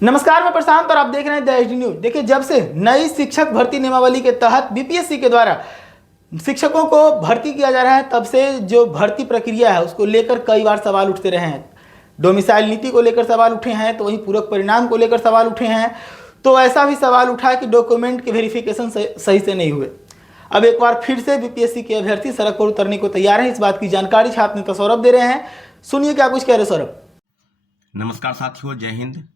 नमस्कार, मैं प्रशांत और आप देख रहे हैं द एचडी न्यूज। देखिए, जब से नई शिक्षक भर्ती नियमावली के तहत बीपीएससी के द्वारा शिक्षकों को भर्ती किया जा रहा है, तब से जो भर्ती प्रक्रिया है उसको लेकर कई बार सवाल उठते रहे हैं। डोमिसाइल नीति को लेकर सवाल उठे हैं, तो वहीं पूरक परिणाम को लेकर सवाल उठे हैं। तो ऐसा भी सवाल उठा कि डॉक्यूमेंट के वेरिफिकेशन सही से नहीं हुए। अब एक बार फिर से बीपीएससी के अभ्यर्थी सड़क पर उतरने को तैयार हैं। इस बात की जानकारी छात्र नेता सौरभ दे रहे हैं। सुनिए क्या कुछ कह रहे सौरभ। नमस्कार साथियों, जय हिंद।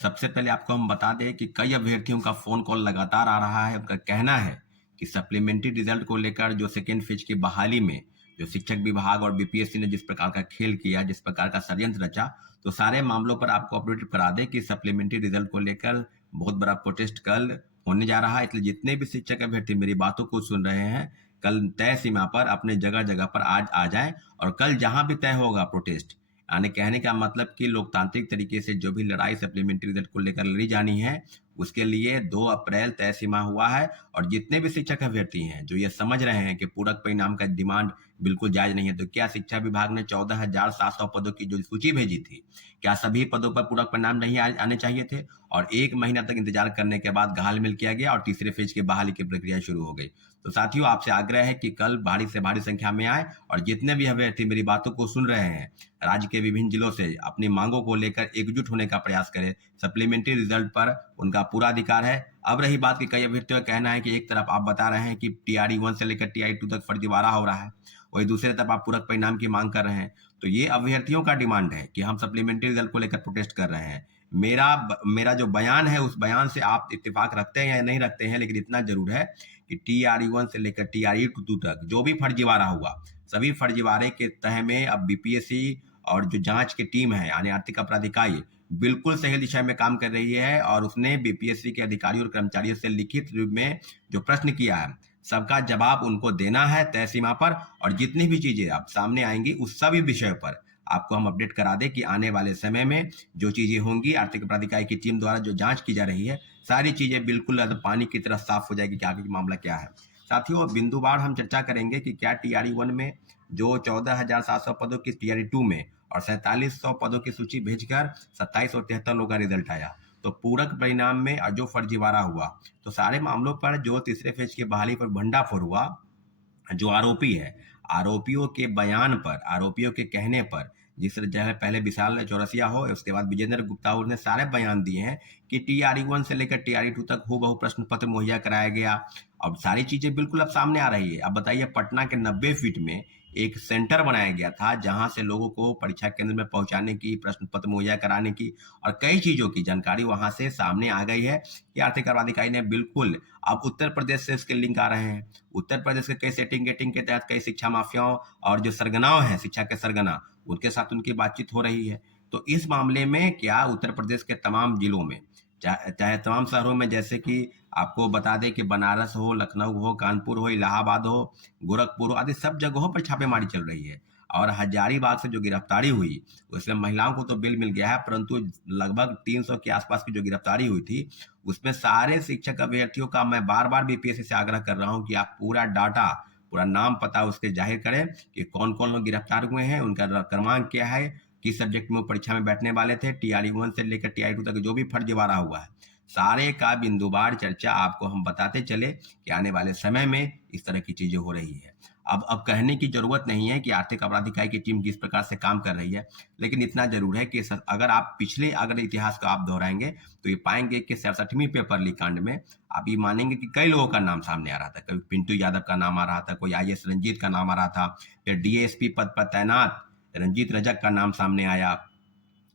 सबसे पहले आपको हम बता दें कि कई अभ्यर्थियों का फोन कॉल लगातार आ रहा है। उनका कहना है कि सप्लीमेंट्री रिजल्ट को लेकर जो सेकेंड फेज की बहाली में जो शिक्षक विभाग और बीपीएससी ने जिस प्रकार का खेल किया, जिस प्रकार का षड्यंत्र रचा, तो सारे मामलों पर आपको अपडेट करा दें कि सप्लीमेंट्री रिजल्ट को लेकर बहुत बड़ा प्रोटेस्ट कल होने जा रहा है। इसलिए जितने भी शिक्षक अभ्यर्थी मेरी बातों को सुन रहे हैं, कल तय सीमा पर अपने जगह जगह पर आज आ जाएं और कल जहां भी तय होगा प्रोटेस्ट, यानी कहने का मतलब कि लोकतांत्रिक तरीके से जो भी लड़ाई सप्लीमेंट्री रिजल्ट को लेकर लड़ी जानी है, उसके लिए 2 अप्रैल तय सीमा हुआ है। और जितने भी शिक्षक अभ्यर्थी हैं जो ये समझ रहे हैं कि पूरक परिणाम का डिमांड बिल्कुल जायज नहीं है, तो क्या शिक्षा विभाग ने 14,700 पदों की जो सूची भेजी थी, क्या सभी पदों पर पूरक परिणाम नहीं आने चाहिए थे? और 1 महीना तक इंतजार करने के बाद घालमेल किया गया और तीसरे फेज की बहाली की प्रक्रिया शुरू हो गई। तो साथियों, आपसे आग्रह है कि कल भारी से भारी संख्या में आए और जितने भी अभ्यर्थी मेरी बातों को सुन रहे हैं, राज्य के विभिन्न जिलों से अपनी मांगों को लेकर एकजुट होने का प्रयास करें। सप्लीमेंट्री रिजल्ट पर उनका पूरा अधिकार है। अब रही बात कि कई अभ्यर्थियों का कहना है कि एक तरफ आप बता रहे हैं कि टीआरई 1 से लेकर टीआरई 2 तक फर्जीवाड़ा हो रहा है, वही दूसरी तरफ आप पूरक परिणाम की मांग कर रहे हैं। तो ये अभ्यर्थियों का डिमांड है कि हम सप्लीमेंट्री रिजल्ट को लेकर प्रोटेस्ट कर रहे हैं। मेरा जो बयान है, उस बयान से आप इत्तेफाक रखते हैं या नहीं रखते हैं, लेकिन इतना जरूर है कि टीआरई 1 से लेकर टीआरई 2 तक जो भी फर्जीवाड़ा हुआ, सभी फर्जीवाड़े के तह में अब बीपीएससी और जो जांच की टीम है, यानी आर्थिक अपराध इकाई, बिल्कुल सही दिशा में काम कर रही है। और उसने बीपीएससी के अधिकारियों और कर्मचारियों से लिखित रूप में जो प्रश्न किया है, सबका जवाब उनको देना है तय सीमा पर। और जितनी भी चीजें आप सामने आएंगी, उस सभी विषय पर आपको हम अपडेट करा दें कि आने वाले समय में जो चीजें होंगी, आर्थिक अपराध इकाई की टीम द्वारा जो जांच की जा रही है, सारी चीजें बिल्कुल पानी की तरह साफ हो जाएगी कि आगे मामला क्या है। साथियों, बिंदुवार हम चर्चा करेंगे कि क्या टीआरई 1 में जो 14,700 पदों की टीआरई 2 में और 4700 पदों की सूची भेजकर 2773 लोगों का रिजल्ट आया, तो पूरक परिणाम में और जो फर्जीवाड़ा हुआ, तो सारे मामलों पर जो तीसरे फेज की बहाली पर भंडाफोड़ हुआ, जो आरोपी है, आरोपियों के बयान पर, आरोपियों के कहने पर, जिस जगह पहले विशाल चौरसिया हो, उसके बाद विजेंद्र गुप्ता ने सारे बयान दिए हैं कि टीआरई 1 से लेकर टीआरई 2 तक हूबहू प्रश्न पत्र मुहैया कराया गया। अब सारी चीजें बिल्कुल अब सामने आ रही है। अब बताइए, पटना के 90 फीट में एक सेंटर बनाया गया था जहां से लोगों को परीक्षा केंद्र में पहुंचाने की, प्रश्न पत्र मुहैया कराने की और कई चीजों की जानकारी वहां से सामने आ गई है कि आर्थिक अपराध इकाई ने बिल्कुल, अब उत्तर प्रदेश से इसके लिंक आ रहे हैं। उत्तर प्रदेश के कई सेटिंग गेटिंग के तहत कई शिक्षा माफियाओं और जो सरगनाओं हैं, शिक्षा के सरगना, उनके साथ उनकी बातचीत हो रही है। तो इस मामले में क्या उत्तर प्रदेश के तमाम जिलों में, चाहे तमाम शहरों में, जैसे कि आपको बता दें कि बनारस हो, लखनऊ हो, कानपुर हो, इलाहाबाद हो, गोरखपुर हो, आदि सब जगहों पर छापेमारी चल रही है। और हजारीबाग से जो गिरफ्तारी हुई, उसमें महिलाओं को तो बिल मिल गया है, परंतु लगभग 300 के आसपास की जो गिरफ्तारी हुई थी, उसमें सारे शिक्षक अभ्यर्थियों का मैं बार बार बीपीएससी से आग्रह कर रहा हूं कि आप पूरा डाटा, पूरा नाम पता उसके जाहिर करें कि कौन कौन लोग गिरफ्तार हुए हैं, उनका क्रमांक क्या है, किस सब्जेक्ट में वो परीक्षा में बैठने वाले थे, टीआरई 1 से लेकर टीआरई 2 तक जो भी फर्जीवाड़ा हुआ है, सारे का बिंदुवार चर्चा आपको हम बताते चले कि आने वाले समय में इस तरह की चीजें हो रही है। अब कहने की जरूरत नहीं है कि आर्थिक अपराध इकाई की टीम किस प्रकार से काम कर रही है, लेकिन इतना जरूर है कि अगर आप पिछले इतिहास को आप दोहराएंगे तो ये पाएंगे कि 67वीं पेपर लीक कांड में आप ये मानेंगे कि कई लोगों का नाम सामने आ रहा था। कभी पिंटू यादव का नाम आ रहा था, कोई आईएएस रंजीत का नाम आ रहा था, फिर डीएसपी पद पर तैनात रंजीत रजक का नाम सामने आया।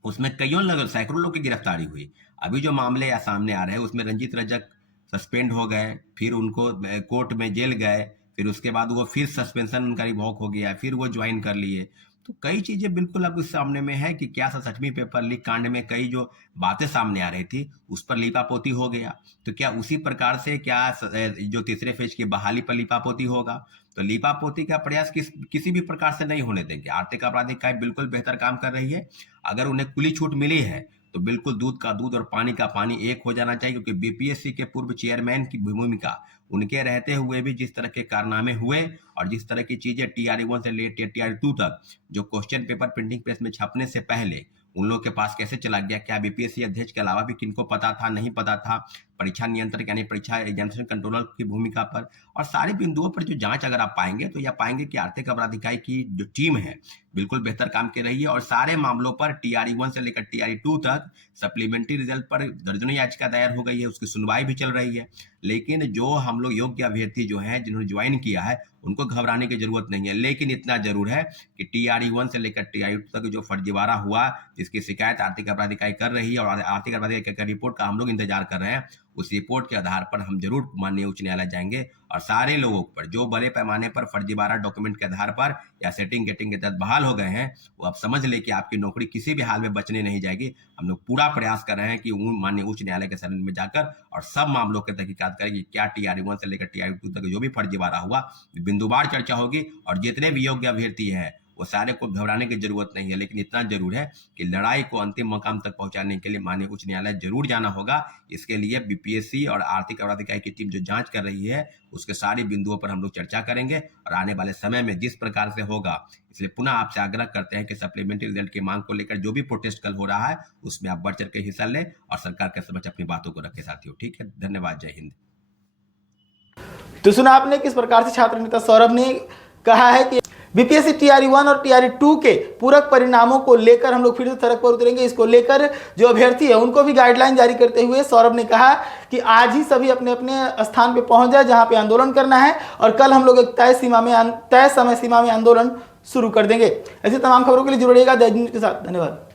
उसमें कईयों लोग, सैकड़ों लोग की गिरफ्तारी हुई। अभी जो मामले सामने आ रहे हैं, उसमें रंजीत रजक सस्पेंड हो गए, फिर उनको कोर्ट में जेल गए, फिर उसके बाद वो फिर सस्पेंशन उनका रिवॉक हो गया, फिर वो ज्वाइन कर लिए। तो कई चीजें बिल्कुल अब उस सामने में है कि क्या 67वीं पेपर लीक कांड में कई जो बातें सामने आ रही थी, उस पर लीपापोती हो गया। तो क्या उसी प्रकार से क्या जो तीसरे फेज की बहाली पर लीपापोती होगा? तो लीपापोती का प्रयास किसी भी प्रकार से नहीं होने देंगे। आर्थिक अपराध इकाई बिल्कुल बेहतर काम कर रही है। अगर उन्हें खुली छूट मिली है तो बिल्कुल दूध का दूध और पानी का पानी एक हो जाना चाहिए, क्योंकि बीपीएससी के पूर्व चेयरमैन की भूमिका, उनके रहते हुए भी जिस तरह के कारनामे हुए और जिस तरह की चीजें टीआरई 1 से लेकर टीआरई 2 तक जो क्वेश्चन पेपर प्रिंटिंग प्रेस में छपने से पहले उन लोगों के पास कैसे चला गया, क्या बीपीएससी अध्यक्ष के अलावा भी किनको पता था, नहीं पता था, परीक्षा नियंत्रक यानी परीक्षा एग्जामिनेशन कंट्रोलर की भूमिका पर, और सारे बिंदुओं पर जो जांच अगर आप पाएंगे तो यह पाएंगे कि आर्थिक अपराध इकाई की जो टीम है बिल्कुल बेहतर काम कर रही है, और सारे मामलों पर TRE 1 से लेकर TRE 2 तक सप्लीमेंट्री रिजल्ट पर दर्जनों याचिका दायर हो गई है, उसकी सुनवाई भी चल रही है। लेकिन जो हम लोग योग्य अभ्यर्थी जो हैं जिन्होंने ज्वाइन किया है उनको घबराने की जरूरत नहीं है, लेकिन इतना जरूर है कि TRE 1 से लेकर TRE 2 तक जो फर्जीवाड़ा हुआ, जिसकी शिकायत आर्थिक अपराध इकाई कर रही है और आर्थिक अपराध इकाई की रिपोर्ट का हम लोग इंतजार कर रहे हैं, उस रिपोर्ट के आधार पर हम जरूर माननीय उच्च न्यायालय जाएंगे और सारे लोगों पर जो बड़े पैमाने पर फर्जीवाड़ा डॉक्यूमेंट के आधार पर या सेटिंग गेटिंग के तहत बहाल हो गए हैं, वो अब समझ ले कि आपकी नौकरी किसी भी हाल में बचने नहीं जाएगी। हम लोग पूरा प्रयास कर रहे हैं कि माननीय उच्च न्यायालय के शरण में जाकर और सब मामलों की तहकीकात करें कि क्या TRE 1 से लेकर TRE 2 तक जो भी फर्जीवाड़ा हुआ बिंदुवार चर्चा होगी, और जितने भी योग्य अभ्यर्थी हैं वो सारे को घबराने की जरूरत नहीं है। लेकिन इतना जरूर है कि लड़ाई को अंतिम मुकाम तक पहुंचाने के लिए माननीय उच्च न्यायालय जरूर जाना होगा। इसके लिए बीपीएससी और आर्थिक अपराध इकाई की टीम जो जांच कर रही है उसके सारी बिंदुओं पर हम लोग चर्चा करेंगे और आने वाले समय में जिस प्रकार से होगा, इसलिए पुनः आपसे आग्रह करते हैं कि सप्लीमेंट्री रिजल्ट की मांग को लेकर जो भी प्रोटेस्ट कल हो रहा है उसमें आप बढ़ चढ़ के हिस्सा लें और सरकार के समक्ष अपनी बातों को रखें साथियों। ठीक है, धन्यवाद, जय हिंद। तो सुना आपने किस प्रकार से छात्र नेता सौरभ ने कहा है कि बीपीएससी TRE 1 और TRE 2 के पूरक परिणामों को लेकर हम लोग फिर से सड़क पर उतरेंगे। इसको लेकर जो अभ्यर्थी है उनको भी गाइडलाइन जारी करते हुए सौरभ ने कहा कि आज ही सभी अपने अपने स्थान पे पहुंच जाए जहां पे आंदोलन करना है, और कल हम लोग एक तय समय सीमा में आंदोलन शुरू कर देंगे। ऐसी तमाम खबरों के लिए जुड़िएगा दैनिक न्यूज़ के साथ। धन्यवाद।